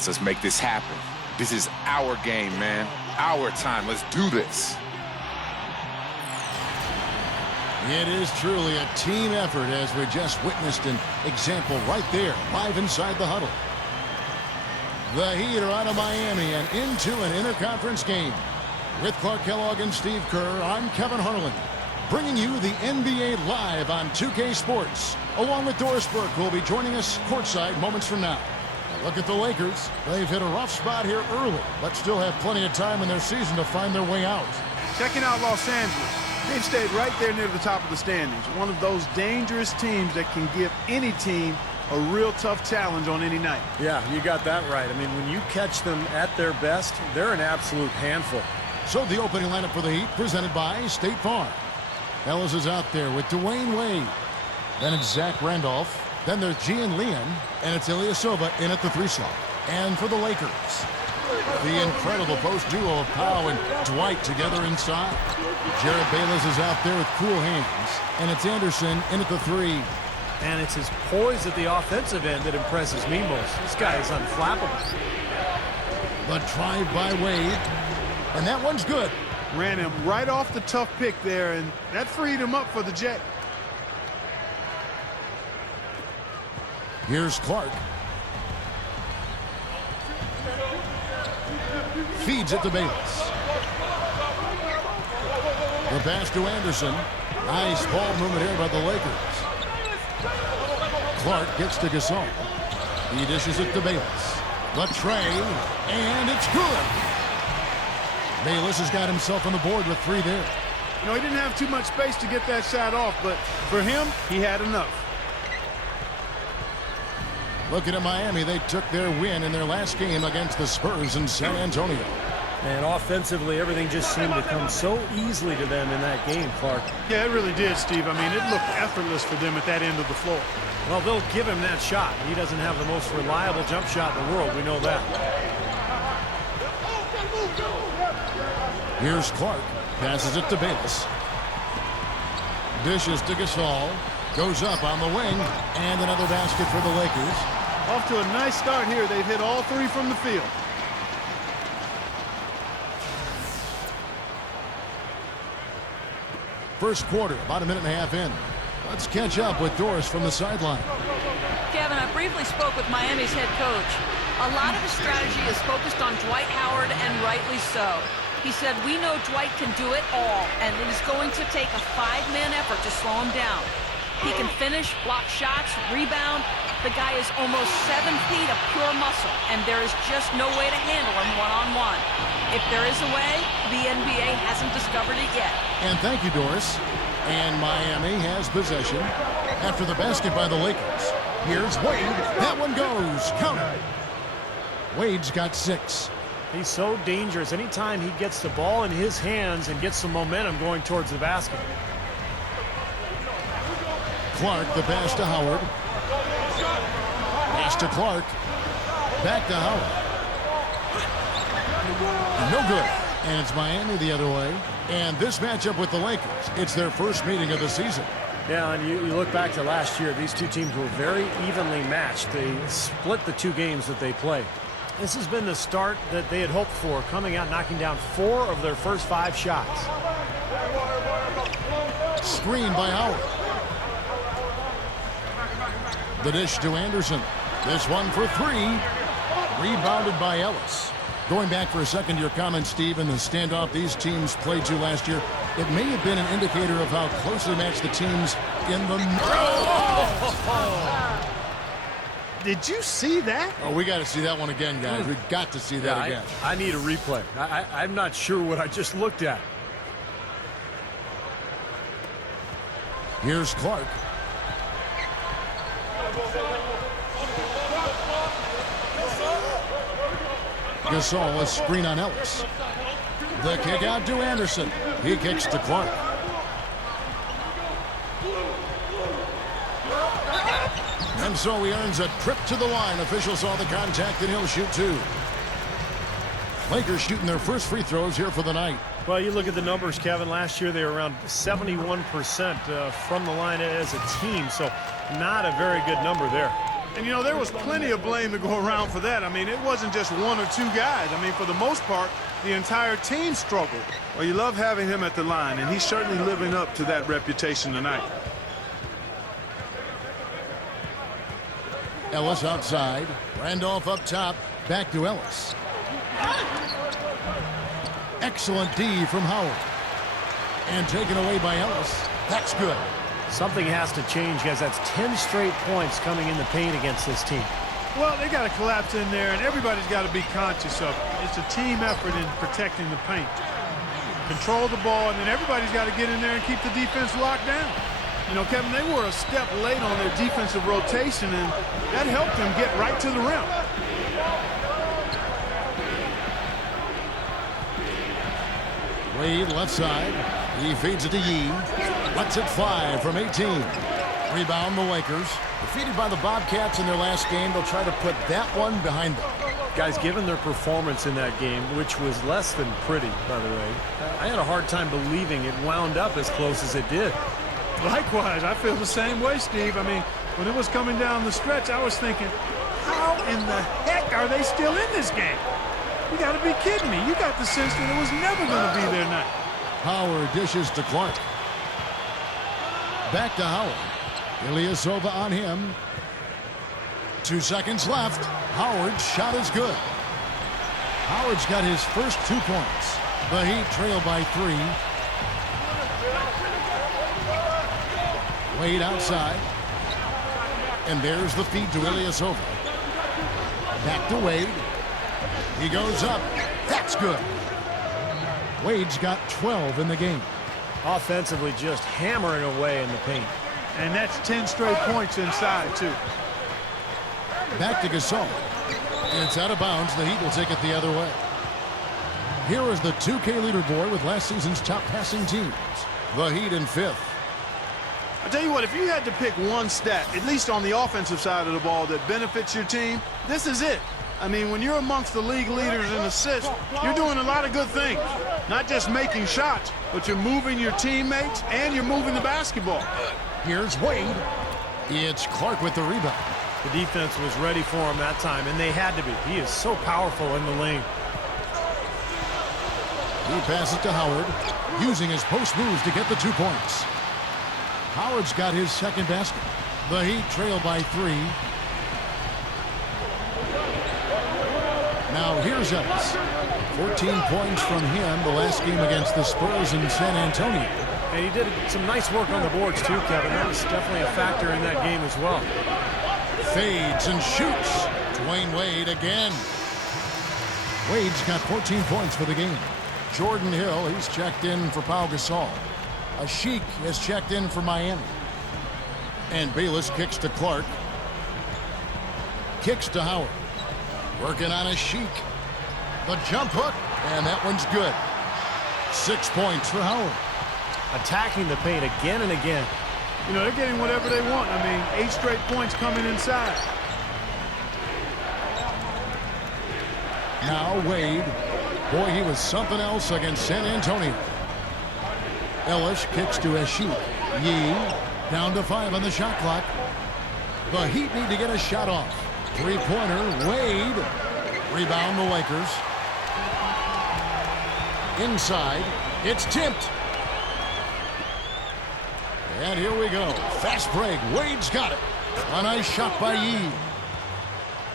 guys. Let's make this happen. This is our game, man. Our time. Let's do this. It is truly a team effort, as we just witnessed an example right there, live inside the huddle. The Heat are out of Miami and into an interconference game. With Clark Kellogg and Steve Kerr, I'm Kevin Harlan, bringing you the NBA live on 2K Sports, along with Doris Burke, who will be joining us courtside moments from now. A look at the Lakers. They've hit a rough spot here early, but still have plenty of time in their season to find their way out. Checking out Los Angeles. They've stayed right there near the top of the standings. One of those dangerous teams that can give any team a real tough challenge on any night. Yeah, you got that right. I mean, when you catch them at their best, they're an absolute handful. So the opening lineup for the Heat, presented by State Farm. Ellis is out there with Dwayne Wade. Then it's Zach Randolph. Then there's Gian Leon. And it's Ilyasova in at the 3 slot. And for the Lakers, the incredible post duo of Powell and Dwight together inside. Jared Bayless is out there with cool hands. And it's Anderson in at the 3. And it's his poise at the offensive end that impresses me most. This guy is unflappable. The drive by Wade. And that one's good. Ran him right off the tough pick there, and that freed him up for the Jet. Here's Clark. Feeds it to Bayless. The pass to Anderson. Nice ball movement here by the Lakers. Clark gets to Gasol. He dishes it to Bayless. The tray, and it's good. Bayless has got himself on the board with 3 there. You know, he didn't have too much space to get that shot off, but for him, he had enough. Looking at Miami, they took their win in their last game against the Spurs in San Antonio. And offensively, everything just seemed to come so easily to them in that game, Clark. Yeah, it really did, Steve. I mean, it looked effortless for them at that end of the floor. Well, they'll give him that shot. He doesn't have the most reliable jump shot in the world. We know that. Here's Clark. Passes it to Bayless. Dishes to Gasol. Goes up on the wing. And another basket for the Lakers. Off to a nice start here. They've hit all 3 from the field. First quarter, about a minute and a half in. Let's catch up with Doris from the sideline. Kevin, I briefly spoke with Miami's head coach. A lot of his strategy is focused on Dwight Howard, and rightly so. He said, we know Dwight can do it all, and it is going to take a 5-man effort to slow him down. He can finish, block shots, rebound. The guy is almost 7 feet of pure muscle, and there is just no way to handle him one-on-one. If there is a way, the NBA hasn't discovered it yet. And thank you, Doris. And Miami has possession after the basket by the Lakers. Here's Wade. That one goes. Counter. Wade's got 6. He's so dangerous. Anytime he gets the ball in his hands and gets some momentum going towards the basket. Clark, the pass to Howard. Pass to Clark. Back to Howard. No good. And it's Miami the other way. And this matchup with the Lakers, it's their first meeting of the season. Yeah, and you look back to last year, these two teams were very evenly matched. They split the 2 games that they played. This has been the start that they had hoped for, coming out knocking down 4 of their first 5 shots. Screen by Howard. The dish to Anderson. This one for 3. Rebounded by Ellis. Going back for a second to your comment, Steve, in the standoff these teams played to last year, it may have been an indicator of how closely matched the teams in the... Did you see that? Oh, we got to see that one again, guys. We got to see that again. I need a replay. I'm not sure what I just looked at. Here's Clark. Gasol, a screen on Ellis. The kick out to Anderson. He kicks to Clark. And so he earns a trip to the line. Officials saw the contact, and he'll shoot 2. Lakers shooting their first free throws here for the night. Well, you look at the numbers, Kevin. Last year they were around 71% from the line as a team, so not a very good number there. And, you know, there was plenty of blame to go around for that. I mean, it wasn't just one or two guys. I mean, for the most part, the entire team struggled. Well, you love having him at the line, and he's certainly living up to that reputation tonight. Ellis outside. Randolph up top. Back to Ellis. Excellent D from Howard. And taken away by Ellis. That's good. Something has to change, guys. That's 10 straight points coming in the paint against this team. Well, they got to collapse in there, and everybody's got to be conscious of it. It's a team effort in protecting the paint. Control the ball, and then everybody's got to get in there and keep the defense locked down. You know, Kevin, they were a step late on their defensive rotation, and that helped them get right to the rim. Wade left side. He feeds it to Yee. Lets it fly from 18. Rebound the Lakers. Defeated by the Bobcats in their last game, they'll try to put that one behind them. Guys, given their performance in that game, which was less than pretty, by the way, I had a hard time believing it wound up as close as it did. Likewise, I feel the same way, Steve. I mean, when it was coming down the stretch, I was thinking, how in the heck are they still in this game? You got to be kidding me. You got the sense that it was never going to be their night. Howard dishes to Clark. Back to Howard. Ilyasova on him. 2 seconds left. Howard's shot is good. Howard's got his first 2 points. The Heat trail by 3. Wade outside. And there's the feed to Ilyasova. Back to Wade. He goes up. That's good. Wade's got 12 in the game. Offensively, just hammering away in the paint. And that's 10 straight points inside, too. Back to Gasol. And it's out of bounds. The Heat will take it the other way. Here is the 2K leaderboard with last season's top passing teams. The Heat in 5th. I tell you what, if you had to pick one stat, at least on the offensive side of the ball, that benefits your team, this is it. I mean, when you're amongst the league leaders in assists, you're doing a lot of good things. Not just making shots, but you're moving your teammates and you're moving the basketball. Here's Wade. It's Clark with the rebound. The defense was ready for him that time, and they had to be. He is so powerful in the lane. He passes to Howard, using his post moves to get the 2 points. Howard's got his second basket. The Heat trail by 3. Now here's Ellis. 14 points from him the last game against the Spurs in San Antonio. And he did some nice work on the boards too, Kevin. That was definitely a factor in that game as well. Fades and shoots. Dwayne Wade again. Wade's got 14 points for the game. Jordan Hill, he's checked in for Pau Gasol. Ashik has checked in for Miami. And Bayless kicks to Clark. Kicks to Howard. Working on Ashik. The jump hook, and that one's good. 6 points for Howard. Attacking the paint again and again. You know, they're getting whatever they want. I mean, 8 straight points coming inside. Now Wade. Boy, he was something else against San Antonio. Ellis kicks to Ashik. Yee down to 5 on the shot clock. The Heat need to get a shot off. 3-pointer, Wade. Rebound the Lakers. Inside, it's tipped. And here we go. Fast break. Wade's got it. A nice shot by Yee.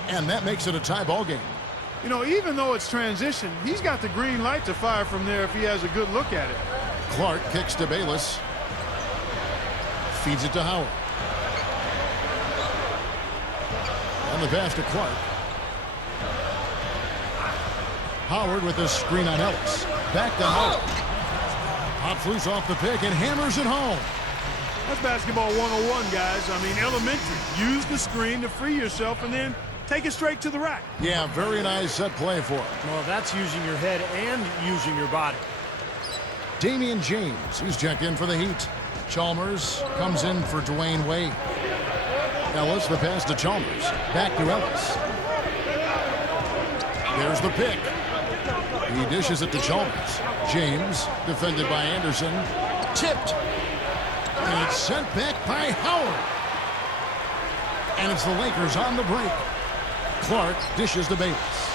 And that makes it a tie ball game. You know, even though it's transition, he's got the green light to fire from there if he has a good look at it. Clark kicks to Bayless. Feeds it to Howard. On the pass to Clark. Howard with the screen on Ellis. Back to Howard. Pops loose off the pick and hammers it home. That's basketball 101, guys. I mean, elementary. Use the screen to free yourself and then take it straight to the rack. Yeah, very nice set play for him. Well, that's using your head and using your body. Damian James, who's checked in for the Heat. Chalmers comes in for Dwayne Wade. Ellis, the pass to Chalmers. Back to Ellis. There's the pick. He dishes it to Chalmers. James, defended by Anderson. Tipped. And it's sent back by Howard. And it's the Lakers on the break. Clark dishes to Bayless.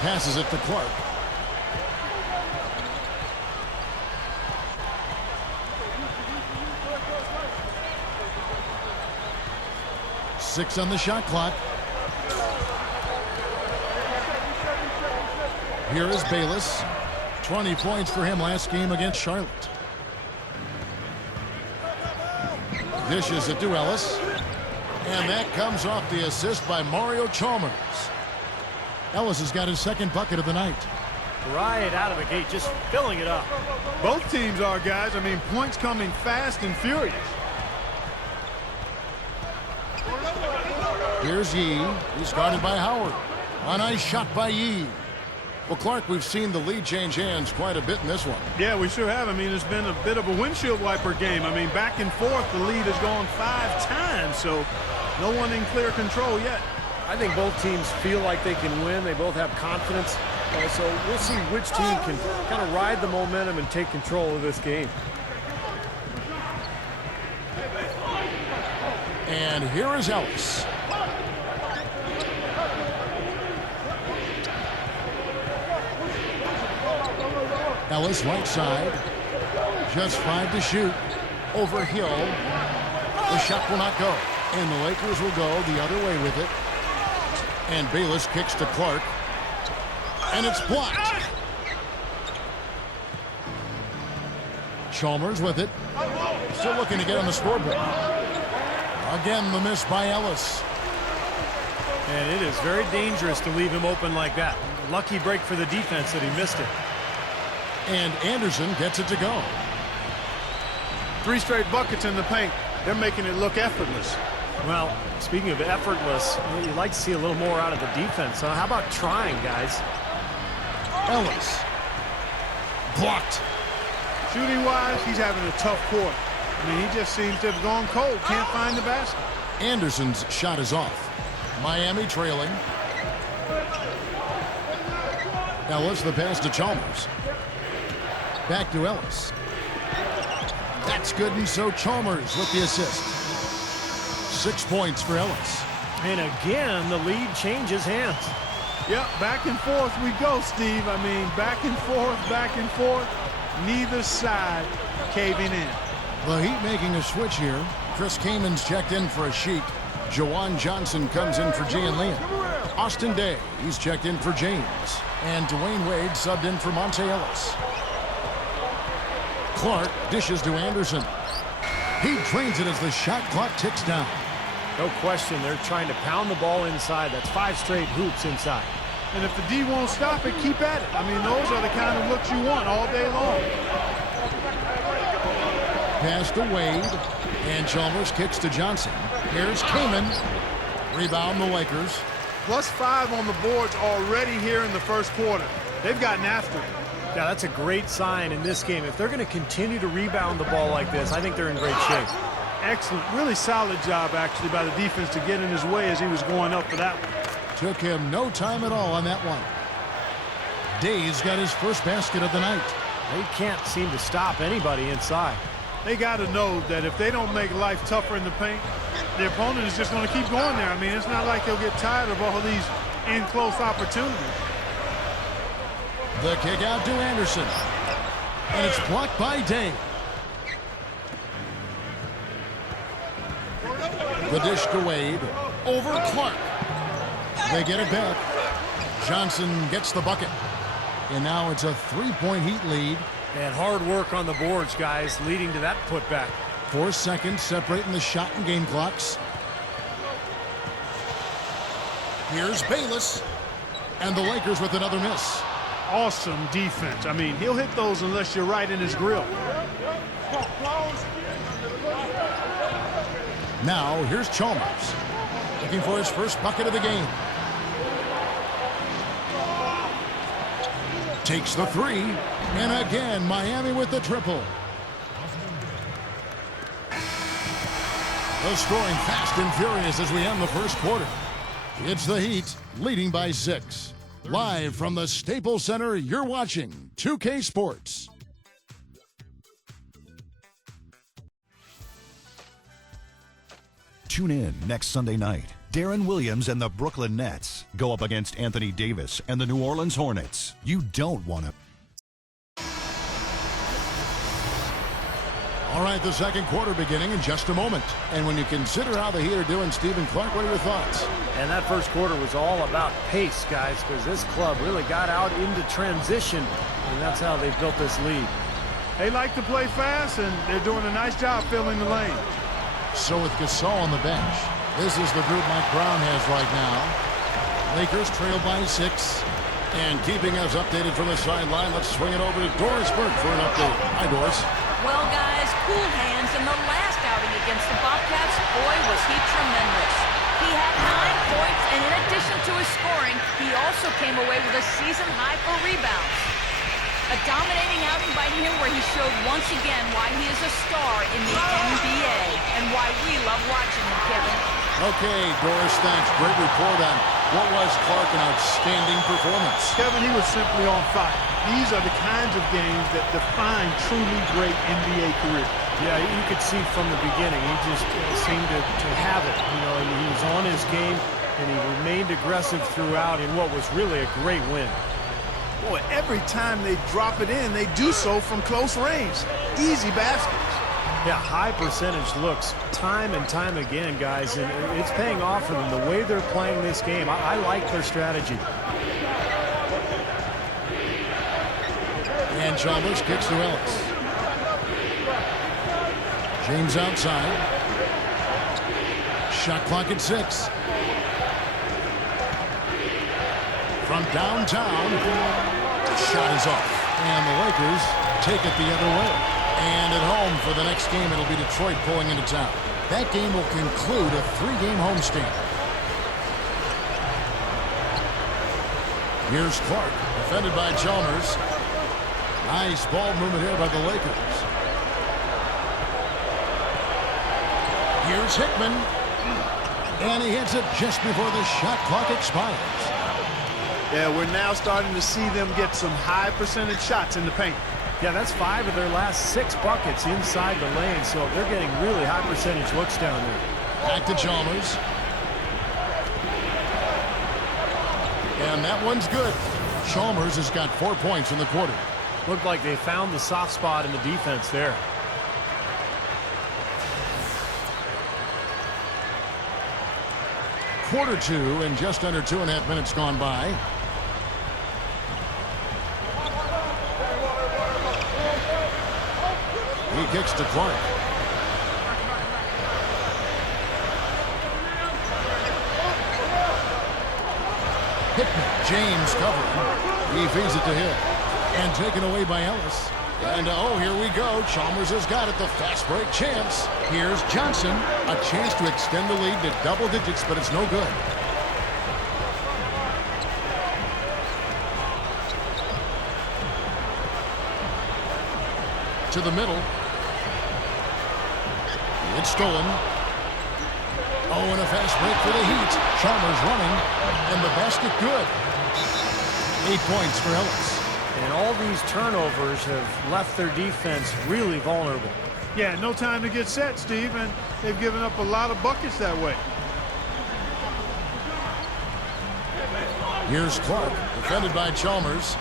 Passes it to Clark. Six on the shot clock. Here is Bayless. 20 points for him last game against Charlotte. Dishes it to Ellis. And that comes off the assist by Mario Chalmers. Ellis has got his second bucket of the night. Right out of the gate, just filling it up. Both teams are, guys. I mean, points coming fast and furious. Here's Yee. He's guarded by Howard. A nice shot by Yee. Well, Clark, we've seen the lead change hands quite a bit in this one. Yeah, we sure have. I mean, it's been a bit of a windshield wiper game. I mean, back and forth, the lead has gone 5 times, so no one in clear control yet. I think both teams feel like they can win. They both have confidence. So we'll see which team can kind of ride the momentum and take control of this game. And here is Ellis. Ellis right side. Just 5 to shoot. Over Hill. The shot will not go. And the Lakers will go the other way with it. And Bayless kicks to Clark. And it's blocked. Chalmers with it. Still looking to get on the scoreboard. Again, the miss by Ellis. And it is very dangerous to leave him open like that. Lucky break for the defense that he missed it. And Anderson gets it to go. 3 straight buckets in the paint. They're making it look effortless. Well, speaking of effortless, you'd like to see a little more out of the defense. Huh? How about trying, guys? Ellis. Blocked. Shooting-wise, he's having a tough quarter. I mean, he just seems to have gone cold. Can't find the basket. Anderson's shot is off. Miami trailing. Ellis, the pass to Chalmers. Back to Ellis. That's good, and so Chalmers with the assist. 6 points for Ellis. And again, the lead changes hands. Yep, back and forth we go, Steve. I mean, back and forth, neither side caving in. The Heat making a switch here. Chris Kamen's checked in for a Sheik. Jawan Johnson comes in for Jay and Liam. Austin Day, he's checked in for James. And Dwayne Wade subbed in for Monte Ellis. Clark dishes to Anderson. He drains it as the shot clock ticks down. No question, they're trying to pound the ball inside. That's 5 straight hoops inside. And if the D won't stop it, keep at it. I mean, those are the kind of looks you want all day long. Pass to Wade. And Chalmers kicks to Johnson. Here's Kaman. Rebound the Lakers. +5 on the boards already here in the first quarter. They've gotten after it. Yeah, that's a great sign in this game. If they're going to continue to rebound the ball like this, I think they're in great shape. Excellent. Really solid job, actually, by the defense to get in his way as he was going up for that one. Took him no time at all on that one. Day's got his first basket of the night. They can't seem to stop anybody inside. They got to know that if they don't make life tougher in the paint, the opponent is just going to keep going there. I mean, it's not like they'll get tired of all these in-close opportunities. The kick out to Anderson. And it's blocked by Day. The dish to Wade. Over Clark. They get it back. Johnson gets the bucket. And now it's a 3-point Heat lead. And hard work on the boards, guys, leading to that putback. 4 seconds separating the shot and game clocks. Here's Bayless. And the Lakers with another miss. Awesome defense. I mean, he'll hit those unless you're right in his grill. Now, here's Chalmers. Looking for his first bucket of the game. Takes the 3. And again, Miami with the triple. The scoring fast and furious as we end the first quarter. It's the Heat leading by 6. Live from the Staples Center, you're watching 2K Sports. Tune in next Sunday night. Darren Williams and the Brooklyn Nets go up against Anthony Davis and the New Orleans Hornets. You don't want to. All right, the second quarter beginning in just a moment. And when you consider how the Heat are doing, Stephen Clark, what are your thoughts? And that first quarter was all about pace, guys, because this club really got out into transition, and that's how they built this lead. They like to play fast, and they're doing a nice job filling the lane. So with Gasol on the bench, this is the group Mike Brown has right now. Lakers trail by 6. And keeping us updated from the sideline, let's swing it over to Doris Burke for an update. Hi, Doris. Well, guys, cool hands in the last outing against the Bobcats. Boy, was he tremendous. He had 9 points, and in addition to his scoring, he also came away with a season high for rebounds. A dominating outing by him where he showed once again why he is a star in the NBA and why we love watching him, Kevin. Okay, Doris, thanks. Great report on what was, Clark, an outstanding performance. Kevin, he was simply on fire. These are the kinds of games that define truly great NBA careers. Yeah, you could see from the beginning, he just seemed to have it. You know, he was on his game, and he remained aggressive throughout in what was really a great win. Boy, every time they drop it in, they do so from close range. Easy baskets. Yeah, high percentage looks time and time again, guys, and it's paying off for them. The way they're playing this game, I like their strategy. And Chalmers kicks to Ellis. James outside. Shot clock at 6. From downtown, shot is off. And the Lakers take it the other way. And at home for the next game, it'll be Detroit pulling into town. That game will conclude a 3-game homestand. Here's Clark, defended by Chalmers. Nice ball movement here by the Lakers. Here's Hickman. And he hits it just before the shot clock expires. Yeah, we're now starting to see them get some high percentage shots in the paint. Yeah, that's 5 of their last 6 buckets inside the lane, so they're getting really high percentage looks down there. Back to Chalmers. And that one's good. Chalmers has got 4 points in the quarter. Looked like they found the soft spot in the defense there. Quarter 2 and just under 2.5 minutes gone by. He kicks to Clark. Hickman, James covering. He feeds it to Hill. And taken away by Ellis. And oh, here we go. Chalmers has got it. The fast break chance. Here's Johnson. A chance to extend the lead to double digits, but it's no good. To the middle. It's stolen. Oh, and a fast break for the Heat. Chalmers running. And the basket good. 8 points for Ellis. And all these turnovers have left their defense really vulnerable. Yeah, no time to get set, Steve, and they've given up a lot of buckets that way. Here's Clark, defended by Chalmers.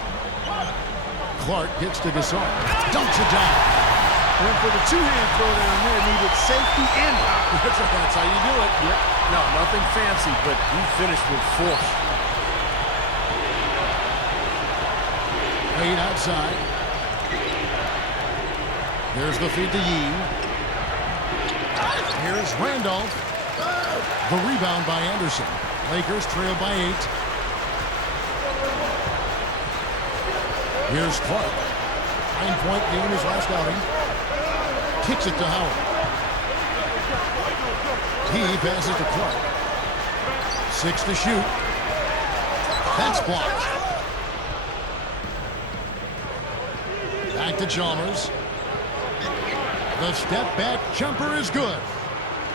Clark gets to Gasol. Dumps it down. Went for the two-hand throwdown there. Needed safety and power. That's how you do it. Yep. No, nothing fancy, but he finished with force. Wade outside. Here's the feed to Yee. Here's Randolph. The rebound by Anderson. Lakers trail by 8. Here's Clark. 9-point game his last outing. Kicks it to Howard. He passes to Clark. 6 to shoot. That's blocked. Back to Chalmers. The step back jumper is good.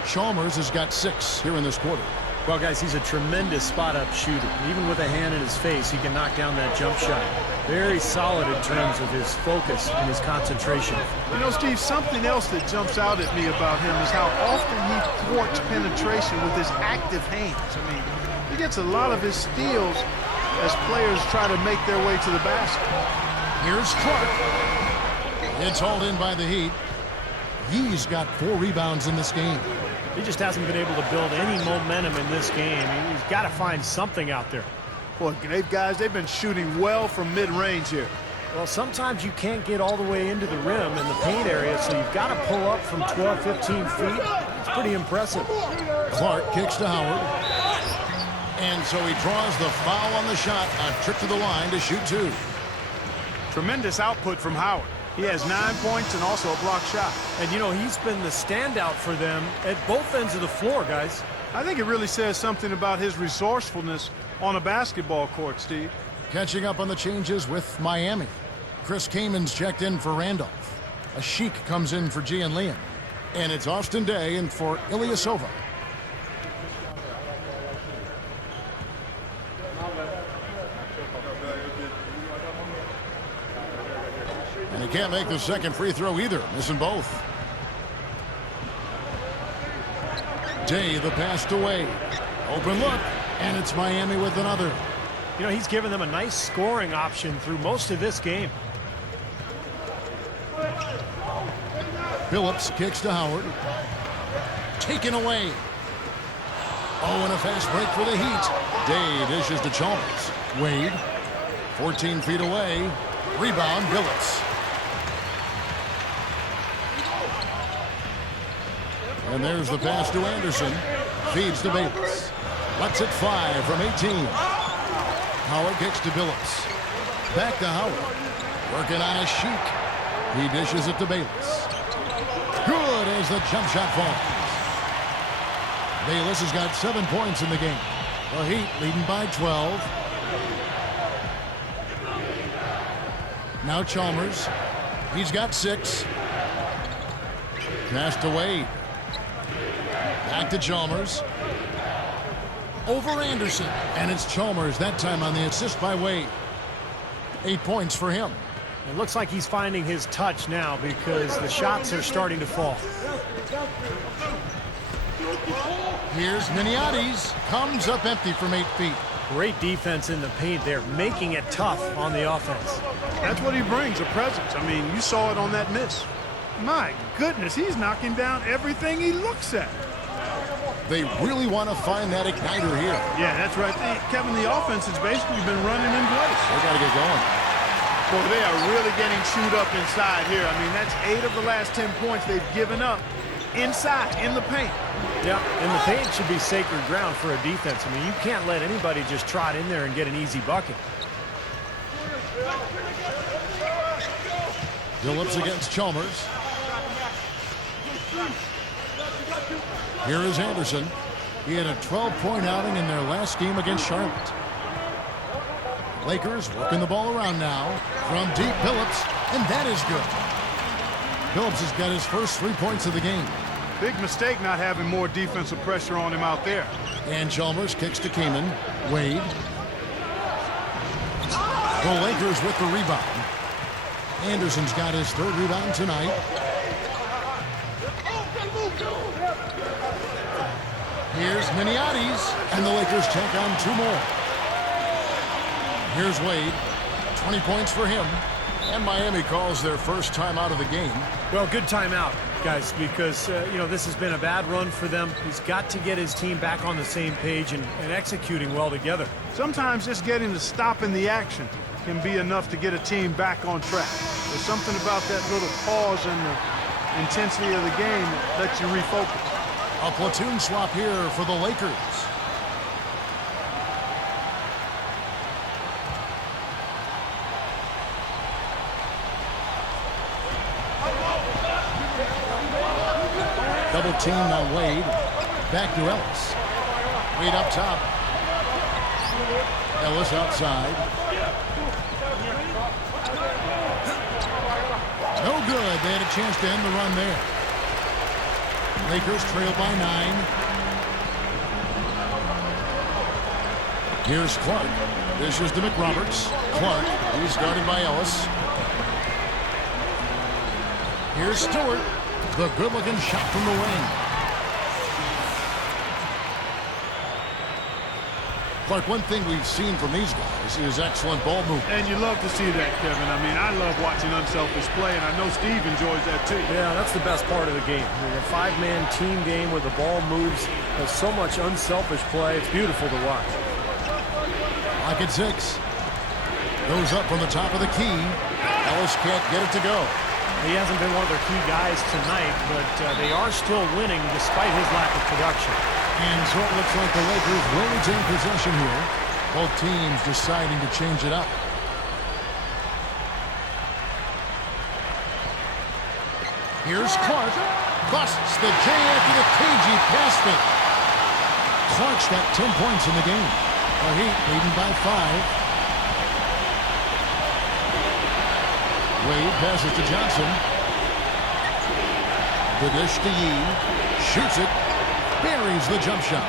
Chalmers has got 6 here in this quarter. Well, guys, he's a tremendous spot-up shooter. Even with a hand in his face, he can knock down that jump shot. Very solid in terms of his focus and his concentration. You know, Steve, something else that jumps out at me about him is how often he thwarts penetration with his active hands. I mean, he gets a lot of his steals as players try to make their way to the basket. Here's Clark. It's hauled in by the Heat. He's got 4 rebounds in this game. He just hasn't been able to build any momentum in this game. He's got to find something out there. Boy, they've been shooting well from mid-range here. Well, sometimes you can't get all the way into the rim in the paint area, so you've got to pull up from 12, 15 feet. It's pretty impressive. Clark kicks to Howard. And so he draws the foul on the shot. A trip to the line to shoot 2. Tremendous output from Howard. He has 9 points and also a block shot. And, you know, he's been the standout for them at both ends of the floor, guys. I think it really says something about his resourcefulness on a basketball court, Steve. Catching up on the changes with Miami. Chris Kamen's checked in for Randolph. A Sheik comes in for Gian Liam. And it's Austin Day in for Ilyasova. And he can't make the second free throw either, missing both. Day, the pass to Wade. Open look, and it's Miami with another. You know, he's given them a nice scoring option through most of this game. Phillips kicks to Howard. Taken away. Oh, and a fast break for the Heat. Day dishes to Chalmers. Wade, 14 feet away. Rebound, Phillips. And there's the pass to Anderson. Feeds to Bayless. Lets it fly from 18. Howard kicks to Phillips. Back to Howard. Working on a Sheik. He dishes it to Bayless. Good as the jump shot falls. Bayless has got 7 points in the game. The Heat leading by 12. Now Chalmers. He's got 6. Pass to Wade. Back to Chalmers. Over Anderson. And it's Chalmers that time on the assist by Wade. 8 points for him. It looks like he's finding his touch now because the shots are starting to fall. Here's Miniades. Comes up empty from 8 feet. Great defense in the paint there, making it tough on the offense. That's what he brings, a presence. I mean, you saw it on that miss. My goodness, he's knocking down everything he looks at. They really want to find that igniter here. Yeah, that's right. Kevin, the offense has basically been running in place. They got to get going. Boy, they are really getting chewed up inside here. I mean, that's 8 of the last 10 points they've given up inside, in the paint. Yeah, and the paint should be sacred ground for a defense. I mean, you can't let anybody just trot in there and get an easy bucket. Phillips against Chalmers. Here is Anderson. He had a 12-point outing in their last game against Charlotte. Lakers working the ball around now. From deep, Phillips, and that is good. Phillips has got his first 3 points of the game. Big mistake not having more defensive pressure on him out there. And Chalmers kicks to Kaman. Wade. The Lakers with the rebound. Anderson's got his 3rd rebound tonight. Here's Miniades, and the Lakers tack on 2 more. Here's Wade, 20 points for him, and Miami calls their first time out of the game. Well, good timeout, guys, because, you know, this has been a bad run for them. He's got to get his team back on the same page and executing well together. Sometimes just getting to stop in the action can be enough to get a team back on track. There's something about that little pause in the intensity of the game that lets you refocus. A platoon swap here for the Lakers. Double team on Wade. Back to Ellis. Wade up top. Ellis outside. No good. They had a chance to end the run there. Lakers trail by 9. Here's Clark. This is to McRoberts. Clark, he's guarded by Ellis. Here's Stewart. The good-looking shot from the wing. Clark, one thing we've seen from these guys is excellent ball movement. And you love to see that, Kevin. I mean, I love watching unselfish play, and I know Steve enjoys that too. Yeah, that's the best part of the game. I mean, a five-man team game where the ball moves. There's so much unselfish play. It's beautiful to watch. Lock at 6. Goes up from the top of the key. Ellis can't get it to go. He hasn't been one of their key guys tonight, but they are still winning despite his lack of production. And so it looks like the Lakers will retain possession here. Both teams deciding to change it up. Here's Clark. Busts the J after the cagey pass fake. Clark's got 10 points in the game. The Heat leading by 5. Wade passes to Johnson. The dish to Yee. Shoots it. Buries the jump shot.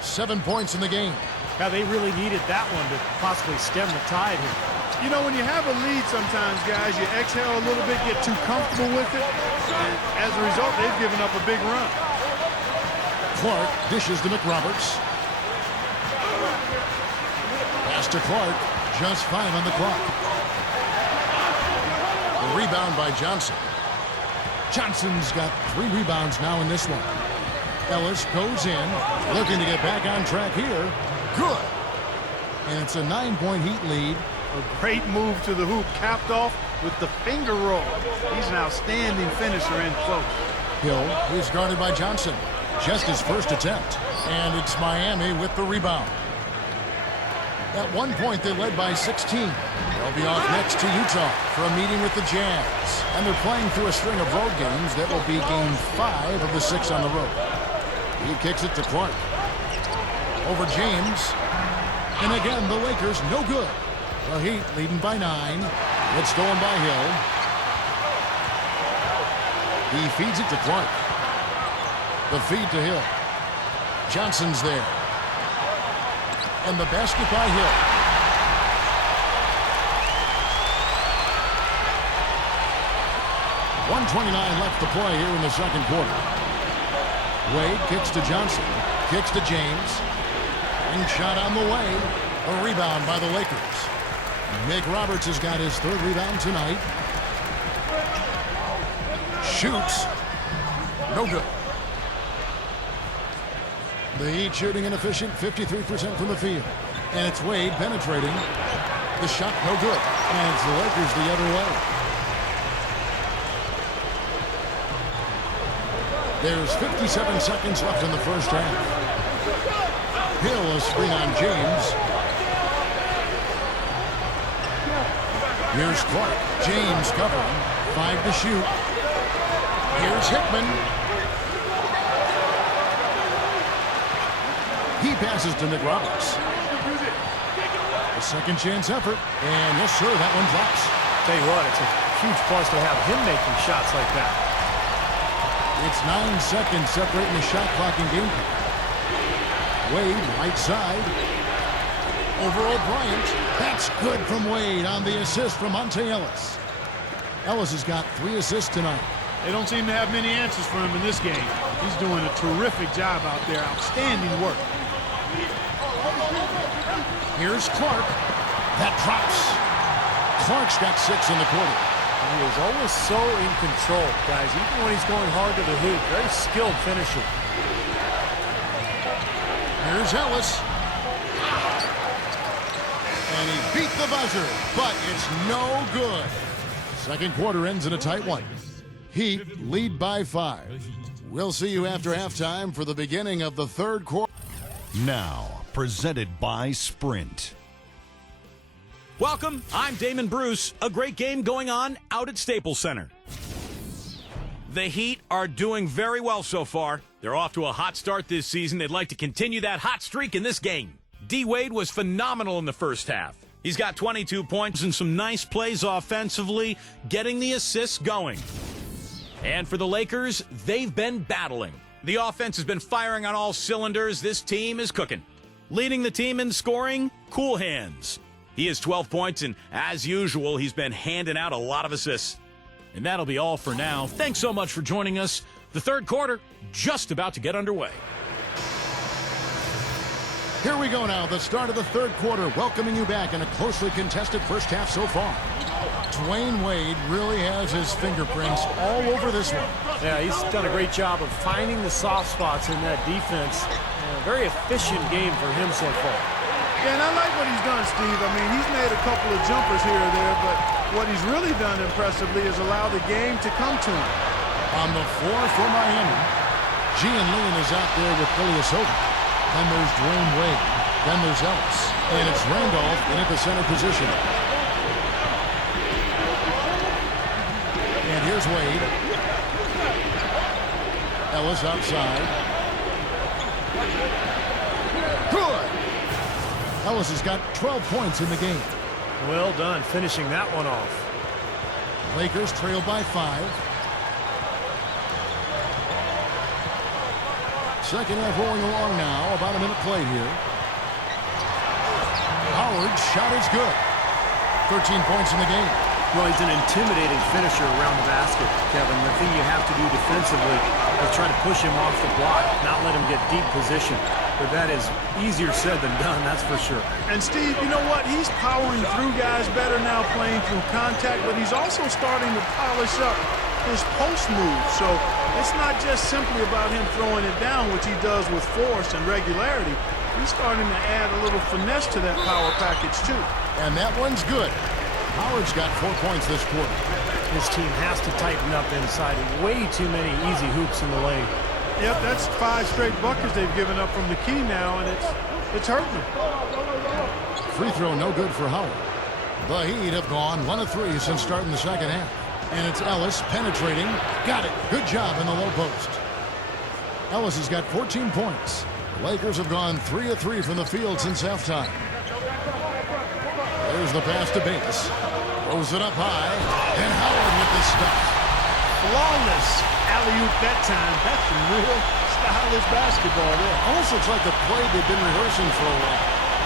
7 points in the game. Yeah, they really needed that one to possibly stem the tide here. You know, when you have a lead sometimes, guys, you exhale a little bit, get too comfortable with it, and as a result, they've given up a big run. Clark dishes to McRoberts. Pass to Clark. Just 5 on the clock. The rebound by Johnson. Johnson's got 3 rebounds now in this one. Ellis goes in, looking to get back on track here. Good. And it's a 9-point Heat lead. A great move to the hoop, capped off with the finger roll. He's an outstanding finisher in close. Hill is guarded by Johnson. Just his first attempt. And it's Miami with the rebound. At one point, they led by 16. They'll be off next to Utah for a meeting with the Jazz. And they're playing through a string of road games that will be game 5 of the 6 on the road. He kicks it to Clark. Over James. And again, the Lakers no good. The Heat leading by 9. It's stolen by Hill. He feeds it to Clark. The feed to Hill. Johnson's there. And the basket by Hill. .129 left to play here in the second quarter. Wade kicks to Johnson. Kicks to James. And shot on the way. A rebound by the Lakers. McRoberts has got his 3rd rebound tonight. Shoots. No good. The Heat shooting inefficient, 53% from the field. And it's Wade penetrating. The shot no good. And it's the Lakers the other way. There's 57 seconds left in the first half. Hill a screen on James. Here's Clark. James covering. 5 to shoot. Here's Hickman. He passes to McRoberts. A second chance effort. And yes, sir, that one drops. Tell you what, it's a huge plus to have him making shots like that. It's 9 seconds separating the shot clock and game clock. Wade, right side. Over O'Bryant. That's good from Wade on the assist from Monte Ellis. Ellis has got 3 assists tonight. They don't seem to have many answers for him in this game. He's doing a terrific job out there. Outstanding work. Here's Clark. That drops. Clark's got 6 in the quarter. He is always so in control, guys. Even when he's going hard to the hoop, very skilled finisher. Here's Ellis. And he beat the buzzer, but it's no good. Second quarter ends in a tight one. Heat lead by 5. We'll see you after halftime for the beginning of the third quarter. Now, presented by Sprint. Welcome, I'm Damon Bruce. A great game going on out at Staples Center. The Heat are doing very well so far. They're off to a hot start this season. They'd like to continue that hot streak in this game. D. Wade was phenomenal in the first half. He's got 22 points and some nice plays offensively, getting the assists going. And for the Lakers, they've been battling. The offense has been firing on all cylinders. This team is cooking. Leading the team in scoring, Cool Hands. He has 12 points, and as usual, he's been handing out a lot of assists. And that'll be all for now. Thanks so much for joining us. The third quarter just about to get underway. Here we go now, the start of the third quarter, welcoming you back in a closely contested first half so far. Dwayne Wade really has his fingerprints all over this one. Yeah, he's done a great job of finding the soft spots in that defense. Very efficient game for him so far. Yeah, and I like what he's done, Steve. I mean, he's made a couple of jumpers here or there, but what he's really done impressively is allow the game to come to him. On the floor for Miami, Gian Leon is out there with Ilyasova. Then there's Dwayne Wade. Then there's Ellis. And it's Randolph in at the center position. And here's Wade. Ellis outside. Good. Ellis has got 12 points in the game. Well done, finishing that one off. Lakers trail by 5. Second half rolling along now. About a minute played here. Howard's shot is good. 13 points in the game. Well, he's an intimidating finisher around the basket, Kevin. The thing you have to do defensively is try to push him off the block, not let him get deep position. But that is easier said than done, that's for sure. And Steve, you know what? He's powering through guys better now, playing through contact, but he's also starting to polish up his post move. So it's not just simply about him throwing it down, which he does with force and regularity. He's starting to add a little finesse to that power package, too. And that one's good. Howard's got 4 points this quarter. His team has to tighten up inside. Way too many easy hoops in the lane. Yep, that's 5 straight buckets they've given up from the key now, and it's hurting them. Free throw no good for Howard. The Heat have gone 1 of 3 since starting the second half. And it's Ellis penetrating. Got it. Good job in the low post. Ellis has got 14 points. The Lakers have gone 3 of 3 from the field since halftime. There's the pass to Bates. Throws it up high. And Howard with the stuff. Flawless alley-oop that time. That's some real stylish basketball there. Almost looks like the play they've been rehearsing for a while.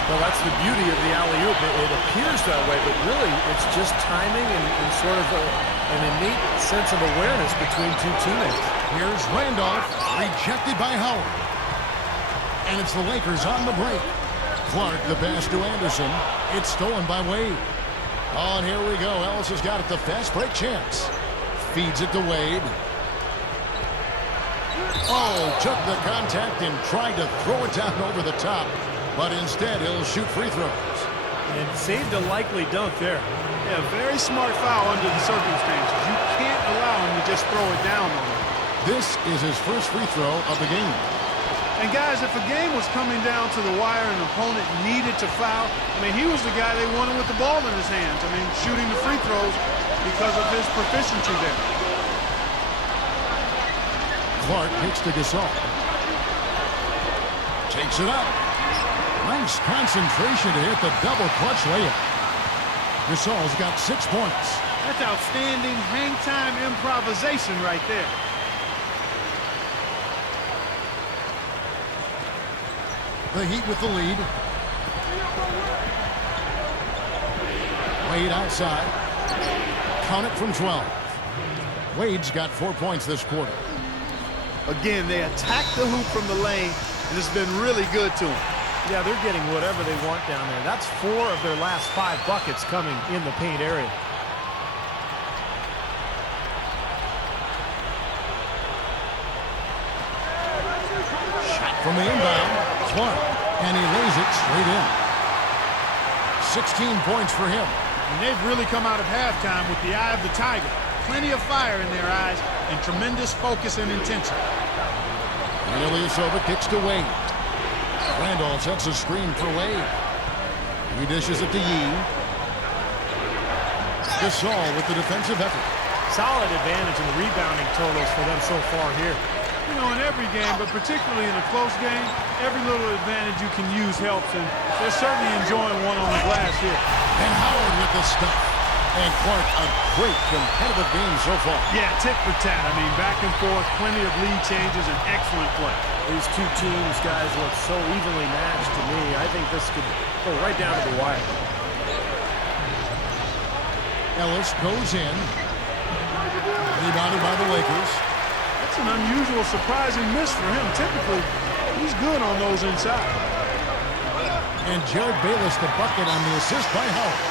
Well, that's the beauty of the alley-oop. It appears that way, but really it's just timing and sort of an innate sense of awareness between two teammates. Here's Randolph, rejected by Howard. And it's the Lakers on the break. Clark, the pass to Anderson. It's stolen by Wade. Oh, and here we go. Ellis has got it. The fast break chance. Feeds it to Wade. Oh, took the contact and tried to throw it down over the top. But instead, he'll shoot free throws. And saved a likely dunk there. Yeah, very smart foul under the circumstances. You can't allow him to just throw it down on him. This is his first free throw of the game. And guys, if a game was coming down to the wire and an opponent needed to foul, I mean, he was the guy they wanted with the ball in his hands. I mean, shooting the free throws because of his proficiency there. Clark hits to Gasol. Takes it up. Nice concentration to hit the double clutch layup. Gasol's got 6 points. That's outstanding hang-time improvisation right there. The Heat with the lead. Wade outside. Count it from 12. Wade's got 4 points this quarter. Again, they attack the hoop from the lane, and it's been really good to them. Yeah, they're getting whatever they want down there. That's 4 of their last 5 buckets coming in the paint area. Shot from the inbound. Clark, and he lays it straight in. 16 points for him. And they've really come out of halftime with the eye of the tiger. Plenty of fire in their eyes and tremendous focus and intensity. And Ilyasova kicks to Wade. Randolph sets a screen for Wade. He dishes it to Yee. Gasol with the defensive effort. Solid advantage in the rebounding totals for them so far here. You know, in every game, but particularly in a close game, every little advantage you can use helps, and they're certainly enjoying one on the glass here. And Howard with the stuff. And Clark, a great competitive game so far. Yeah, tit for tat. I mean, back and forth, plenty of lead changes, and excellent play. These two teams, guys, look so evenly matched to me. I think this could go right down to the wire. Ellis goes in. Rebounded by the Lakers. That's an unusual, surprising miss for him. Typically, he's good on those inside. And Jared Bayless, the bucket on the assist by Howard.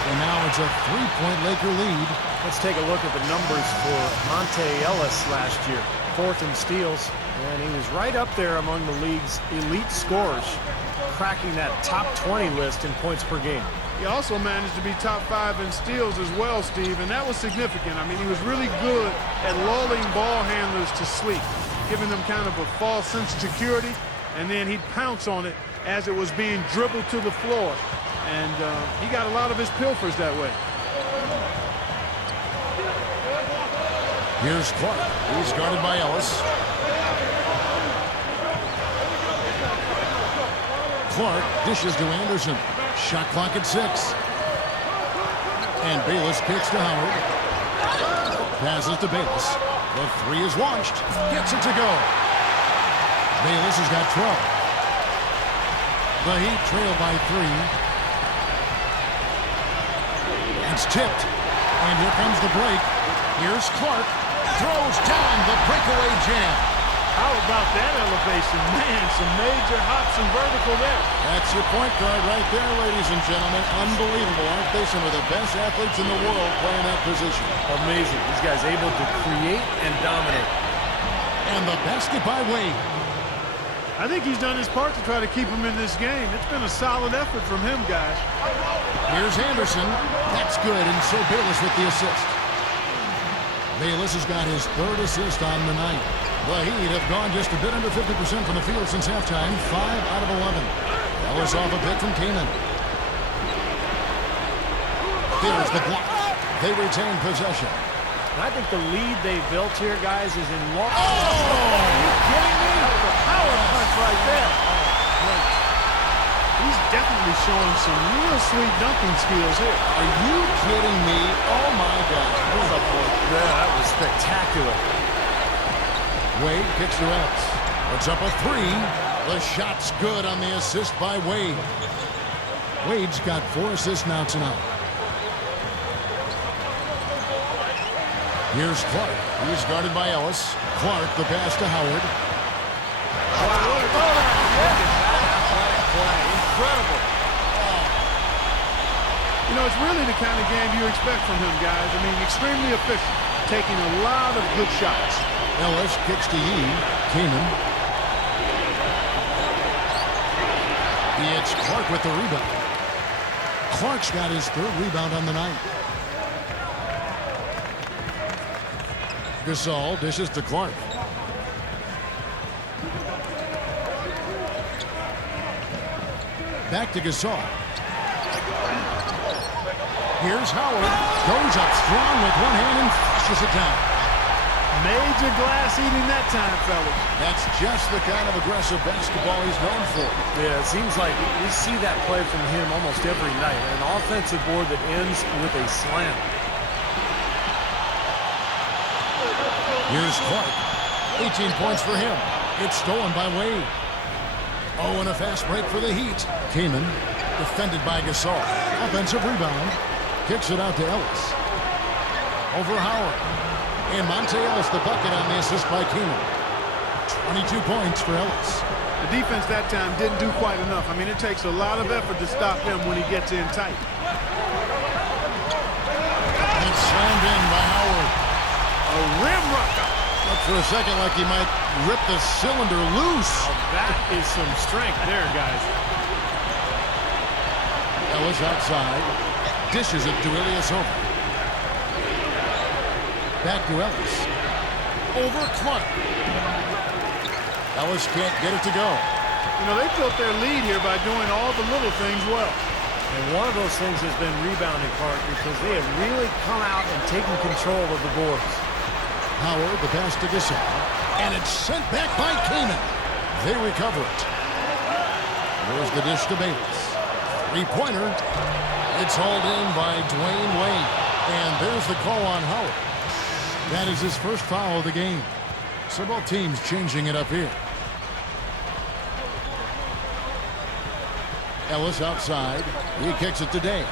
And now it's a 3-point Laker lead. Let's take a look at the numbers for Monte Ellis last year. 4th in steals, and he was right up there among the league's elite scorers, cracking that top 20 list in points per game. He also managed to be top 5 in steals as well, Steve, and that was significant. I mean, he was really good at lulling ball handlers to sleep, giving them kind of a false sense of security, and then he'd pounce on it as it was being dribbled to the floor. And he got a lot of his pilfers that way. Here's Clark. He's guarded by Ellis. Clark dishes to Anderson. Shot clock at 6. And Bayless kicks to Howard. Passes to Bayless. The 3 is launched. Gets it to go. Bayless has got 12. The Heat trail by 3. It's tipped. And here comes the break. Here's Clark. Throws down the breakaway jam. How about that elevation? Man, some major hops and vertical there. That's your point guard right there, ladies and gentlemen. Unbelievable. Aren't they some of the best athletes in the world playing that position? Amazing. These guys able to create and dominate. And the basket by Wade. I think he's done his part to try to keep him in this game. It's been a solid effort from him, guys. Here's Anderson. That's good, and so Bayless with the assist. Bayless has got his 3rd assist on the night. The Heat have gone just a bit under 50% from the field since halftime. 5 out of 11. Ellis off a pick from Kaman. There's the block. They retain possession. And I think the lead they built here, guys, is in large. Oh! Are you kidding me? That was a power punch right there. He's definitely showing some real sweet dunking skills here. Are you kidding me? Oh, my God. What a point. Yeah, that was spectacular. Wade kicks to Ellis. Puts up a 3. The shot's good on the assist by Wade. Wade's got 4 assists now tonight. Here's Clark. He's guarded by Ellis. Clark, the pass to Howard. Incredible. You know, it's really the kind of game you expect from him, guys. I mean, extremely efficient, taking a lot of good shots. Ellis kicks to Yee. Kaman. It's Clark with the rebound. Clark's got his 3rd rebound on the night. Gasol dishes to Clark. Back to Gasol. Here's Howard. Goes up strong with one hand and flushes it down. Major glass eating that time, fellas. That's just the kind of aggressive basketball he's known for. Yeah, it seems like we see that play from him almost every night. An offensive board that ends with a slam. Here's Clark. 18 points for him. It's stolen by Wade. Oh, and a fast break for the Heat. Kaman, defended by Gasol. Offensive rebound. Kicks it out to Ellis. Over Howard. And Monte Ellis, the bucket on the assist by Kaman. 22 points for Ellis. The defense that time didn't do quite enough. I mean, it takes a lot of effort to stop him when he gets in tight. And slammed in by Howard. A rim rocker. Looked for a second like he might rip the cylinder loose. That is some strength there, guys. Ellis outside. Dishes it to Ilyasova. Back to Ellis. Over Clark. Ellis can't get it to go. You know, they built their lead here by doing all the little things well. And one of those things has been rebounding, Clark, because they have really come out and taken control of the boards. Howard, the pass to Gasol. And it's sent back by Kaman. They recover it. There's the dish to Bayless. 3-pointer. It's hauled in by Dwayne Wade. And there's the call on Howard. That is his first foul of the game. So both teams changing it up here. Ellis outside. He kicks it to Day.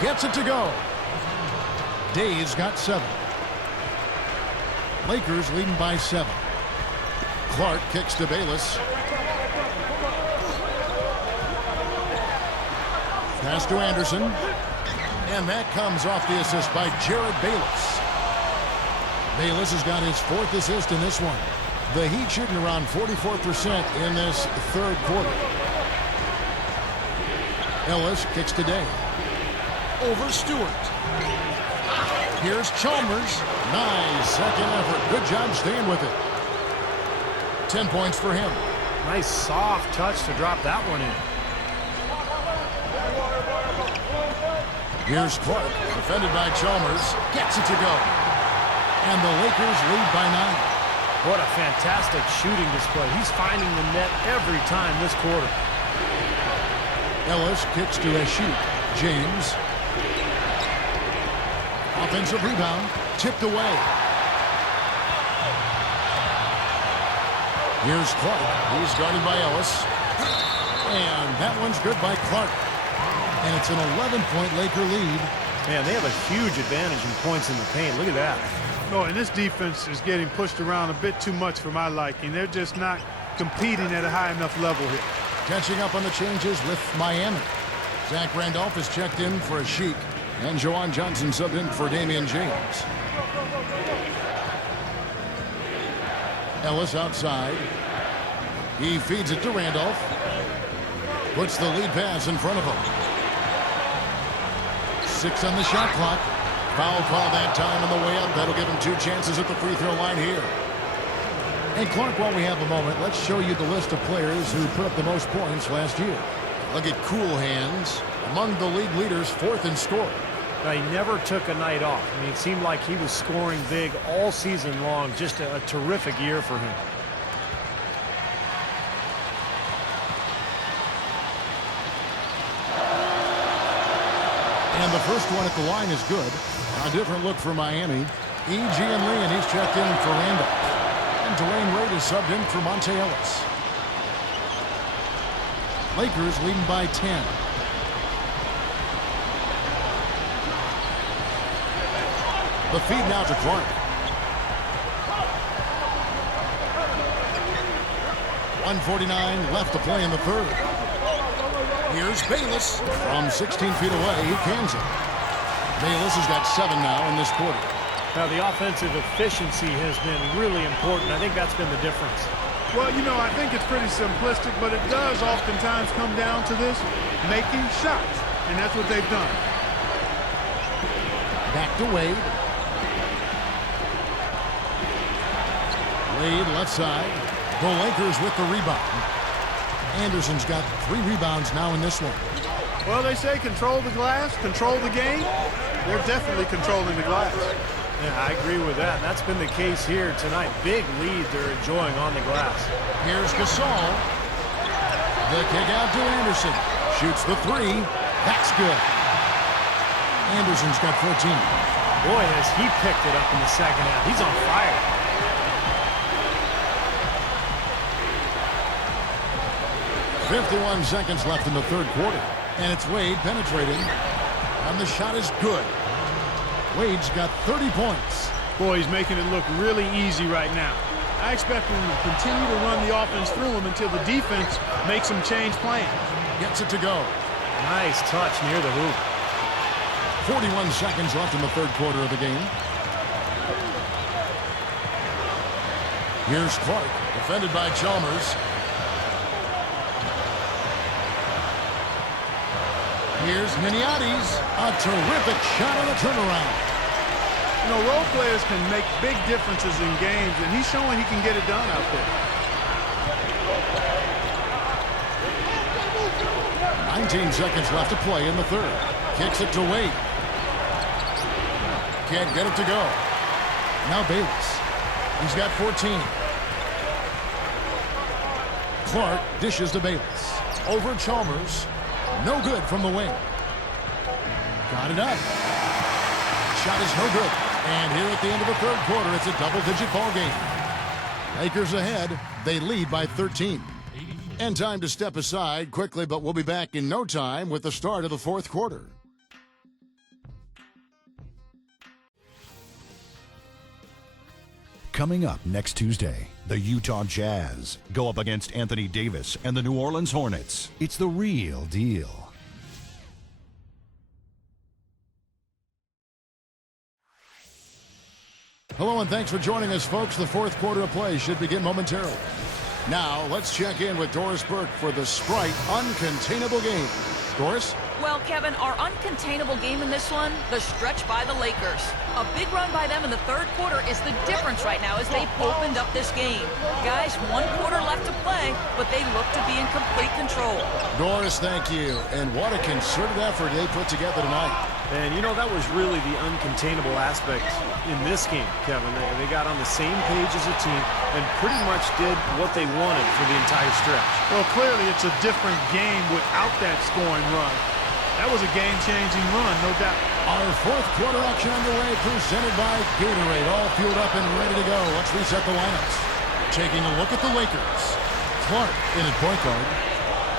Gets it to go. Day's got 7. Lakers leading by 7. Clark kicks to Bayless. Pass to Anderson. And that comes off the assist by Jared Bayless. Bayless has got his 4th assist in this one. The Heat shooting around 44% in this third quarter. Ellis kicks to Day. Over Stewart. Here's Chalmers. Nice second effort. Good job staying with it. 10 points for him. Nice soft touch to drop that one in. Here's Clark, defended by Chalmers. Gets it to go. And the Lakers lead by 9. What a fantastic shooting display. He's finding the net every time this quarter. Ellis kicks to a shoot. James. Offensive rebound. Tipped away. Here's Clark. He's guarded by Ellis. And that one's good by Clark. And it's an 11-point Laker lead. Man, they have a huge advantage in points in the paint. Look at that. Oh, and this defense is getting pushed around a bit too much for my liking. They're just not competing at a high enough level here. Catching up on the changes with Miami. Zach Randolph is checked in for a Sheik. And Jawan Johnson subbed in for Damian James. Ellis outside. He feeds it to Randolph. Puts the lead pass in front of him. 6 on the shot clock. Foul call that time on the way up. That'll give him 2 chances at the free throw line here. And Clark, while we have a moment, let's show you the list of players who put up the most points last year. Look at Cool Hands, among the league leaders, 4th in scoring. Now, he never took a night off. I mean, it seemed like he was scoring big all season long. Just a terrific year for him. And the first one at the line is good. A different look for Miami. E.G. and Lee, and he's checked in for Randolph. And Dwayne Wade is subbed in for Monte Ellis. Lakers leading by 10. The feed now to Clark. 1:49 left to play in the third. Here's Bayless from 16 feet away. He cans it. Bayless has got 7 now in this quarter. Now, the offensive efficiency has been really important. I think that's been the difference. Well, you know, I think it's pretty simplistic, but it does oftentimes come down to this, making shots. And that's what they've done. Back to Wade. Wade left side. The Lakers with the rebound. Anderson's got 3 rebounds now in this one. Well, they say control the glass, control the game. They're definitely controlling the glass. Yeah, I agree with that. And that's been the case here tonight. Big lead they're enjoying on the glass. Here's Gasol. The kick out to Anderson. Shoots the 3. That's good. Anderson's got 14. Boy, has he picked it up in the second half. He's on fire. .51 seconds left in the third quarter. And it's Wade penetrating. And the shot is good. Wade's got 30 points. Boy, he's making it look really easy right now. I expect him to continue to run the offense through him until the defense makes him change plans. Gets it to go. Nice touch near the hoop. 41 seconds left in the third quarter of the game. Here's Clark, defended by Chalmers. Here's Miniati's. A terrific shot on a turnaround. You know, role players can make big differences in games, and he's showing he can get it done out there. 19 seconds left to play in the third. Kicks it to Wade. Can't get it to go. Now Bayless. He's got 14. Clark dishes to Bayless. Over Chalmers. No good from the wing. Got it up. Shot is no good. And here at the end of the third quarter, it's a double-digit ball game. Lakers ahead. They lead by 13. And time to step aside quickly, but we'll be back in no time with the start of the fourth quarter. Coming up next Tuesday, the Utah Jazz go up against Anthony Davis and the New Orleans Hornets. It's the real deal. Hello and thanks for joining us, folks. The fourth quarter of play should begin momentarily. Now, let's check in with Doris Burke for the Sprite Uncontainable Game. Doris? Well, Kevin, our uncontainable game in this one, the stretch by the Lakers. A big run by them in the third quarter is the difference right now as they've opened up this game. Guys, 1 quarter left to play, but they look to be in complete control. Doris, thank you. And what a concerted effort they put together tonight. And, you know, that was really the uncontainable aspect in this game, Kevin. They got on the same page as a team and pretty much did what they wanted for the entire stretch. Well, clearly it's a different game without that scoring run. That was a game-changing run, no doubt. Our fourth quarter action underway, presented by Gatorade. All fueled up and ready to go. Let's reset the lineups. Taking a look at the Lakers. Clark in at point guard.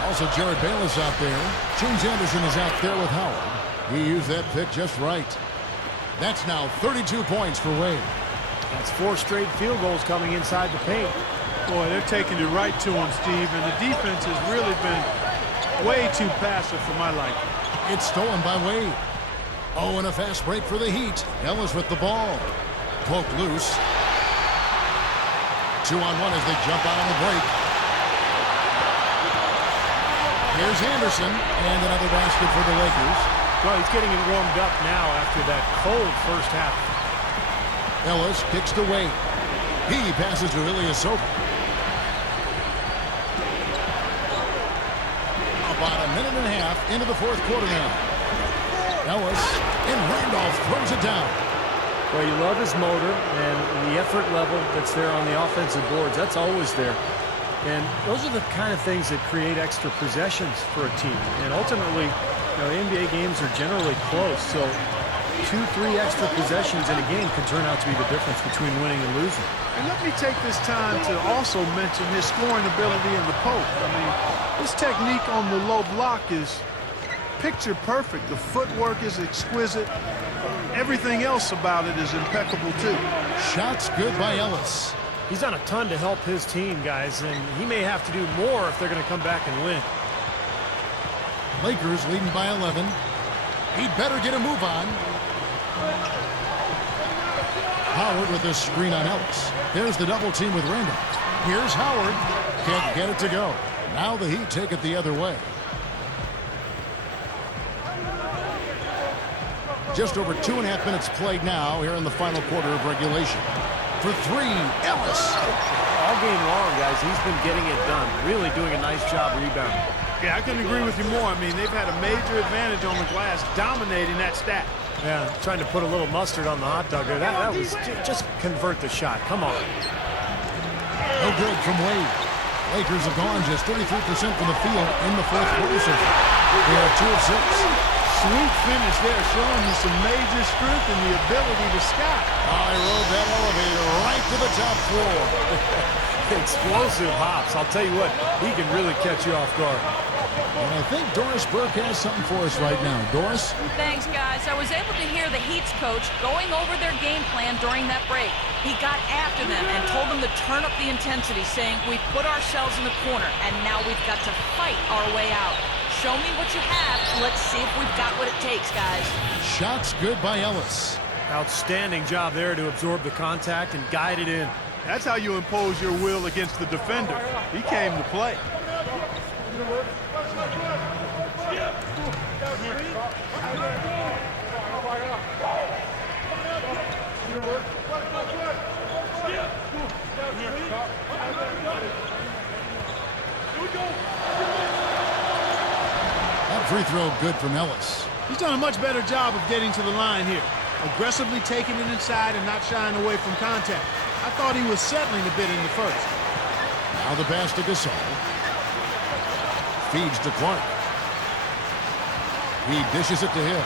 Also Jared Bayless out there. James Anderson is out there with Howard. He used that pick just right. That's now 32 points for Wade. That's 4 straight field goals coming inside the paint. Boy, they're taking it right to him, Steve, and the defense has really been way too passive for my liking. It's stolen by Wade. Oh, and a fast break for the Heat. Ellis with the ball. Poke loose. 2-on-1 as they jump out on the break. Here's Anderson, and another basket for the Lakers. Well, he's getting it warmed up now after that cold first half. Ellis kicks to Wade. He passes to Ilyasova. About a minute and a half into the fourth quarter now. Ellis, and Randolph throws it down. Well, you love his motor and the effort level that's there on the offensive boards. That's always there. And those are the kind of things that create extra possessions for a team. And ultimately, you know, NBA games are generally close. So 2-3 extra possessions in a game can turn out to be the difference between winning and losing. And let me take this time to also mention his scoring ability in the post. I mean, his technique on the low block is picture perfect. The footwork is exquisite. Everything else about it is impeccable, too. Shots good by Ellis. He's done a ton to help his team, guys, and he may have to do more if they're going to come back and win. Lakers leading by 11. He'd better get a move on. Howard with a screen on Ellis. There's the double team with Randolph. Here's Howard. Can't get it to go. Now the Heat take it the other way. Just over 2.5 minutes played now here in the final quarter of regulation. For 3, Ellis. All game long, guys, he's been getting it done. Really doing a nice job rebounding. Yeah, I couldn't agree with you more. I mean, they've had a major advantage on the glass, dominating that stat. Yeah, trying to put a little mustard on the hot dog there. That was just convert the shot. Come on. No good from Wade. Lakers have gone just 33% from the field in the fourth quarter. So they are 2 of 6. Sweet finish there, showing you some major strength and the ability to scout. I rode that elevator right to the top floor. Explosive hops. I'll tell you what, he can really catch you off guard. And I think Doris Burke has something for us right now. Doris? Thanks, guys. I was able to hear the Heat's coach going over their game plan during that break. He got after them and told them to turn up the intensity, saying, "We've put ourselves in the corner, and now we've got to fight our way out. Show me what you have. Let's see if we've got what it takes, guys." Shots good by Ellis. Outstanding job there to absorb the contact and guide it in. That's how you impose your will against the defender. He came to play. That free throw good from Ellis. He's done a much better job of getting to the line here. Aggressively taking it inside and not shying away from contact. I thought he was settling a bit in the first. Now the pass to Gasol. Feeds to Clark. He dishes it to Hill.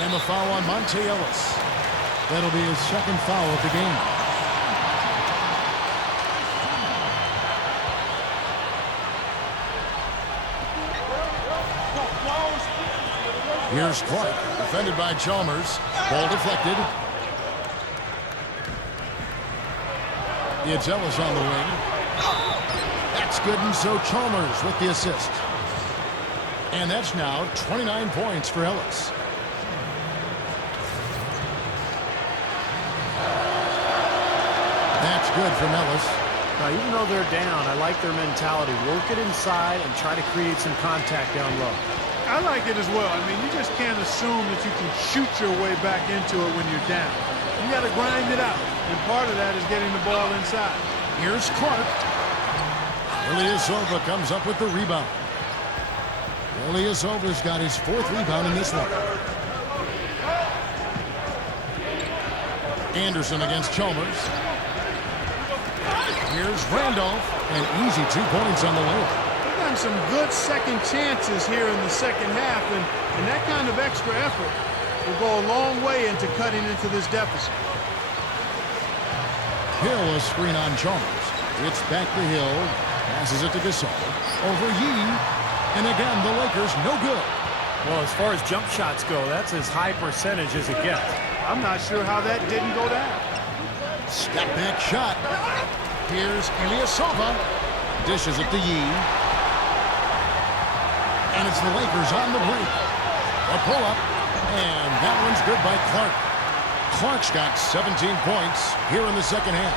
And the foul on Monte Ellis. That'll be his second foul of the game. Here's Clark, defended by Chalmers. Ball deflected. It's Ellis on the wing. That's good, and so Chalmers with the assist. And that's now 29 points for Ellis. That's good from Ellis. Now, even though they're down, I like their mentality. Work it inside and try to create some contact down low. I like it as well. I mean, you just can't assume that you can shoot your way back into it when you're down. You got to grind it out, and part of that is getting the ball inside. Here's Clark. Ilyasova comes up with the rebound. Ilyasova's got his fourth rebound in this one. Anderson against Chalmers. Here's Randolph, and easy 2 points on the way. They've gotten some good second chances here in the second half, and that kind of extra effort will go a long way into cutting into this deficit. Hill, a screen on Chalmers. It's back to Hill. Passes it to Gasol. Over Yee. And again, the Lakers no good. Well, as far as jump shots go, that's as high percentage as it gets. I'm not sure how that didn't go down. Step back shot. Here's Ilyasova. Dishes it to Yee. And it's the Lakers on the break. A pull-up. And that one's good by Clark. Clark's got 17 points here in the second half.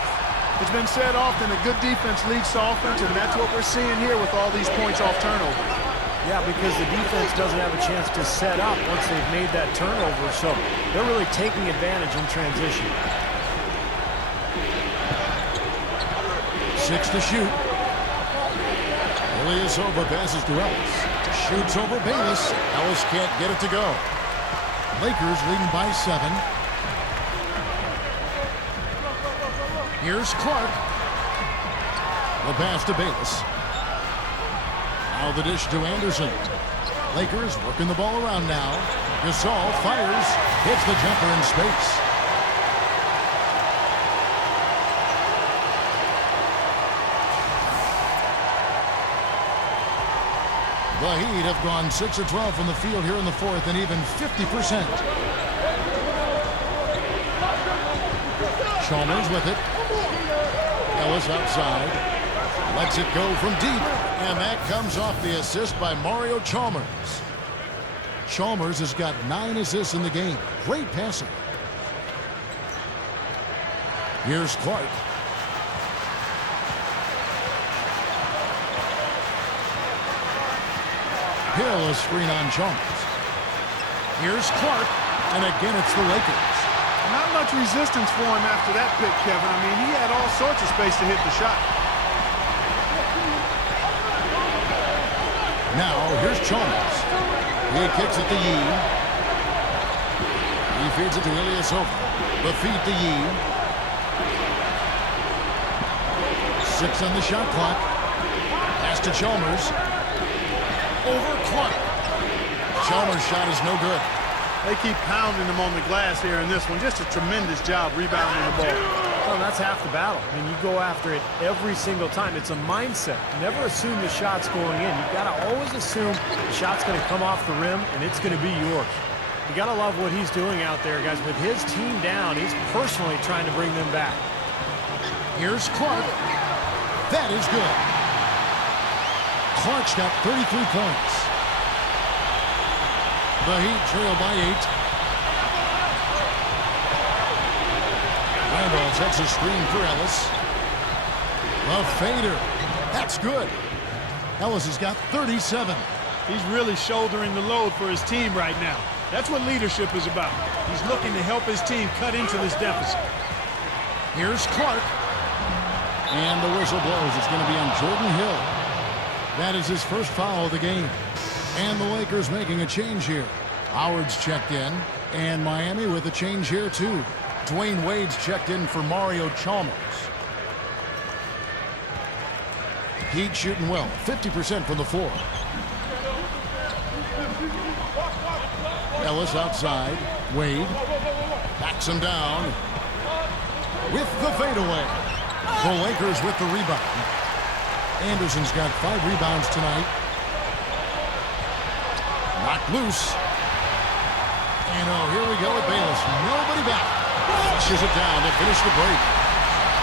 It's been said often that good defense leads to offense, and that's what we're seeing here with all these points off turnover. Yeah, because the defense doesn't have a chance to set up once they've made that turnover, so they're really taking advantage in transition. 6 to shoot. Ilyasova passes to Ellis. Shoots over Bayless. Ellis can't get it to go. Lakers leading by 7. Here's Clark. The pass to Bayless. Now the dish to Anderson. Lakers working the ball around now. Gasol fires. Hits the jumper in space. The Heat have gone 6 of 12 from the field here in the fourth, and even 50%. Chalmers with it. Ellis outside. Lets it go from deep. And that comes off the assist by Mario Chalmers. Chalmers has got 9 assists in the game. Great passing. Here's Clark. Hill, a screen on Chalmers. Here's Clark, and again it's the Lakers. Not much resistance for him after that pick, Kevin. I mean, he had all sorts of space to hit the shot. Now, here's Chalmers. He kicks it to Yee. He feeds it to Ilyasova. The feed to Yee. 6 on the shot clock. Pass to Chalmers. Over Clark. Chalmers' shot is no good. They keep pounding him on the glass here in this one. Just a tremendous job rebounding the ball. Well, that's half the battle. I mean, you go after it every single time. It's a mindset. Never assume the shot's going in. You've got to always assume the shot's going to come off the rim, and it's going to be yours. You got to love what he's doing out there, guys. With his team down, he's personally trying to bring them back. Here's Clark. That is good. Clark's got 33 points. The Heat trail by 8. Randolph sets a screen for Ellis. A fader. That's good. Ellis has got 37. He's really shouldering the load for his team right now. That's what leadership is about. He's looking to help his team cut into this deficit. Here's Clark. And the whistle blows. It's going to be on Jordan Hill. That is his first foul of the game. And the Lakers making a change here. Howard's checked in. And Miami with a change here too. Dwayne Wade's checked in for Mario Chalmers. Heat shooting well. 50% from the floor. Ellis outside. Wade backs him down with the fadeaway. The Lakers with the rebound. Anderson's got 5 rebounds tonight. Knocked loose. And here we go with Bayless. Nobody back. Pushes it down to finish the break.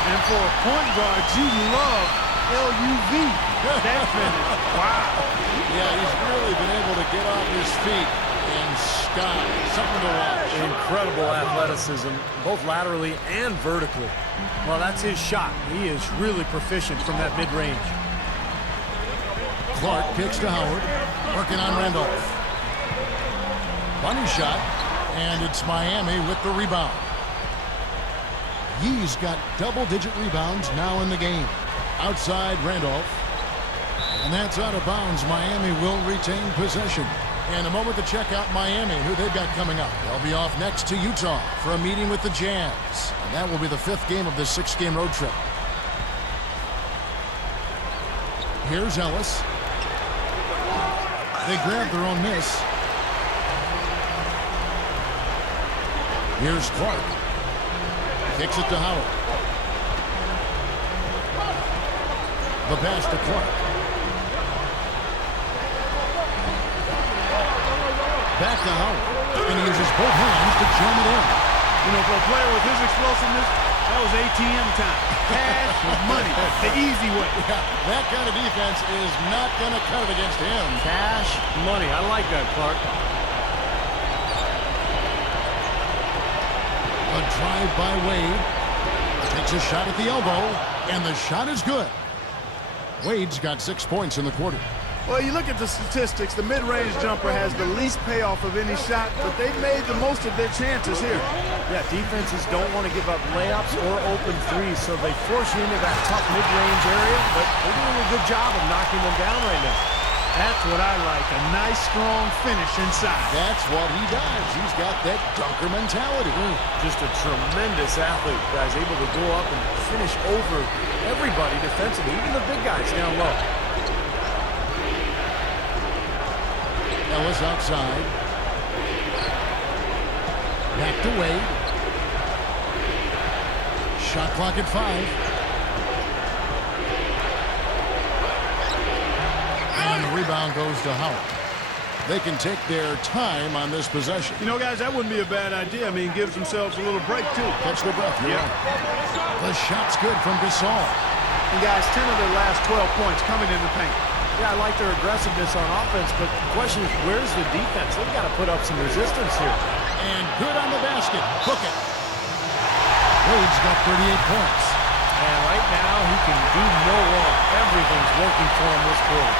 And for a point guard, you love LUV. That finish. Wow. Yeah, he's really been able to get off his feet and sky. Something to watch. Incredible athleticism, both laterally and vertically. Well, that's his shot. He is really proficient from that mid-range. Clark kicks to Howard. Working on Randolph. Bunny shot. And it's Miami with the rebound. He's got double-digit rebounds now in the game. Outside Randolph. And that's out of bounds. Miami will retain possession. In a moment to check out Miami and who they've got coming up. They'll be off next to Utah for a meeting with the Jazz. And that will be the 5th game of this 6-game road trip. Here's Ellis. They grab their own miss. Here's Clark. Kicks it to Howard. The pass to Clark. Back to Howard. And he uses both hands to jam it in. You know, for a player with his explosiveness, that was ATM time. Cash money. The easy way. Yeah, that kind of defense is not going to cut it against him. Cash money. I like that, Clark. A drive by Wade. Takes a shot at the elbow, and the shot is good. Wade's got 6 points in the quarter. Well, you look at the statistics, the mid-range jumper has the least payoff of any shot, but they've made the most of their chances here. Yeah, defenses don't want to give up layups or open threes, so they force you into that tough mid-range area, but they're doing a good job of knocking them down right now. That's what I like, a nice, strong finish inside. That's what he does. He's got that dunker mentality. Just a tremendous athlete, guys, able to go up and finish over everybody defensively, even the big guys down low. Ellis outside. Back to Wade. Shot clock at 5. And the rebound goes to Howard. They can take their time on this possession. You know, guys, that wouldn't be a bad idea. I mean, gives themselves a little break, too. Catch their breath. Yeah. The shot's good from Gasol. And, guys, 10 of their last 12 points coming in the paint. Yeah, I like their aggressiveness on offense, but the question is, where's the defense? They've got to put up some resistance here. And good on the basket. Hook it. Wade's got 38 points. And right now, he can do no wrong. Everything's working for him this quarter.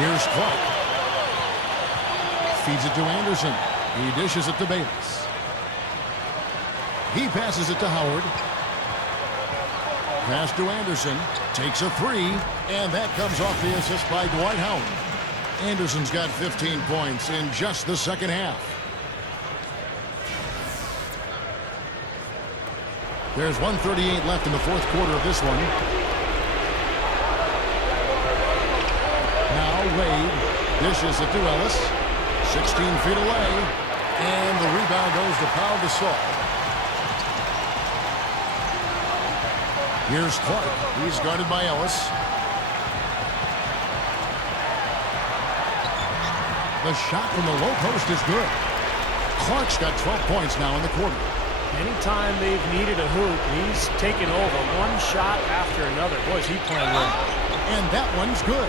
Here's Clark. Feeds it to Anderson. He dishes it to Bayless. He passes it to Howard. Pass to Anderson. Takes a 3. And that comes off the assist by Dwight Howard. Anderson's got 15 points in just the second half. There's 1:38 left in the fourth quarter of this one. Now Wade dishes it to Ellis. 16 feet away. And the rebound goes to Pau Gasol. Here's Clark. He's guarded by Ellis. The shot from the low post is good. Clark's got 12 points now in the quarter. Anytime they've needed a hoop, he's taken over one shot after another. Boy, is he playing well. And that one's good.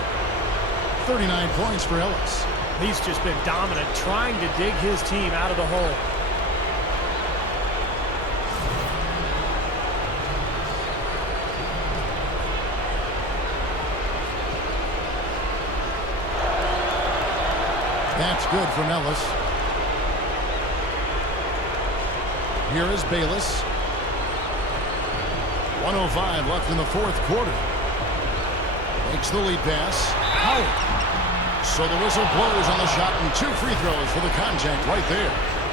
39 points for Ellis. He's just been dominant, trying to dig his team out of the hole. That's good from Ellis. Here is Bayless. 1:05 left in the fourth quarter. Makes the lead pass. Howard. So the whistle blows on the shot and 2 free throws for the contact right there.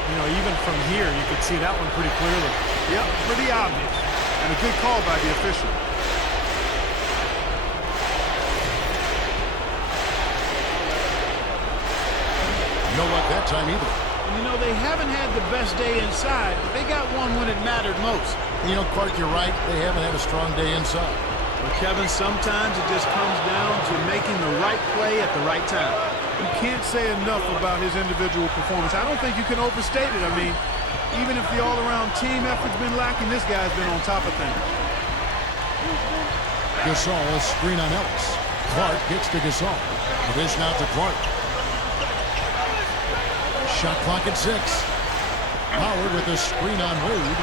You know, even from here, you could see that one pretty clearly. Yep, pretty obvious. And a good call by the official. No luck that time either. And you know, they haven't had the best day inside, but they got one when it mattered most. You know, Clark, you're right. They haven't had a strong day inside. But Kevin, sometimes it just comes down to making the right play at the right time. You can't say enough about his individual performance. I don't think you can overstate it. I mean, even if the all-around team effort's been lacking, this guy's been on top of things. Gasol, a screen on Ellis. Clark gets to Gasol. Dish out to Clark. Shot clock at 6. Howard with a screen on Wade.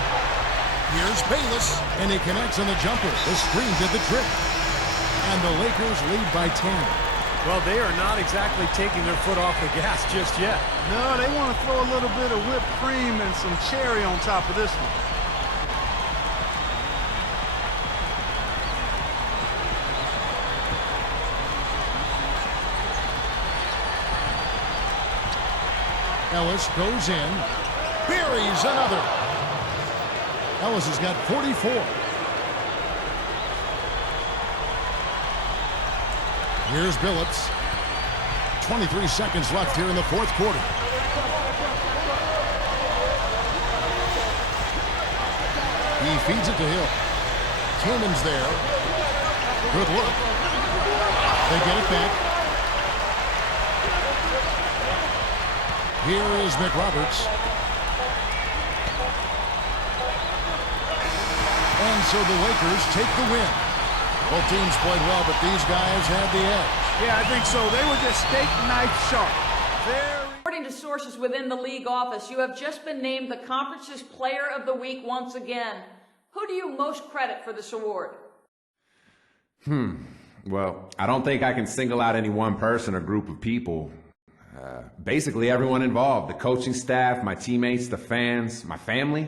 Here's Bayless, and he connects on the jumper. The screen did the trick. And the Lakers lead by 10. Well, they are not exactly taking their foot off the gas just yet. No, they want to throw a little bit of whipped cream and some cherry on top of this one. Ellis goes in, buries another. Ellis has got 44. Here's Billups. 23 seconds left here in the fourth quarter. He feeds it to Hill. Cannon's there. Good look. They get it back. Here is McRoberts. And so the Lakers take the win. Both teams played well, but these guys had the edge. Yeah, I think so. They were just steak knife sharp. According to sources within the league office, you have just been named the conference's Player of the Week once again. Who do you most credit for this award? Well, I don't think I can single out any one person or group of people. Basically, everyone involved, the coaching staff, my teammates, the fans, my family,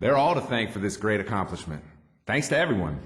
they're all to thank for this great accomplishment. Thanks to everyone.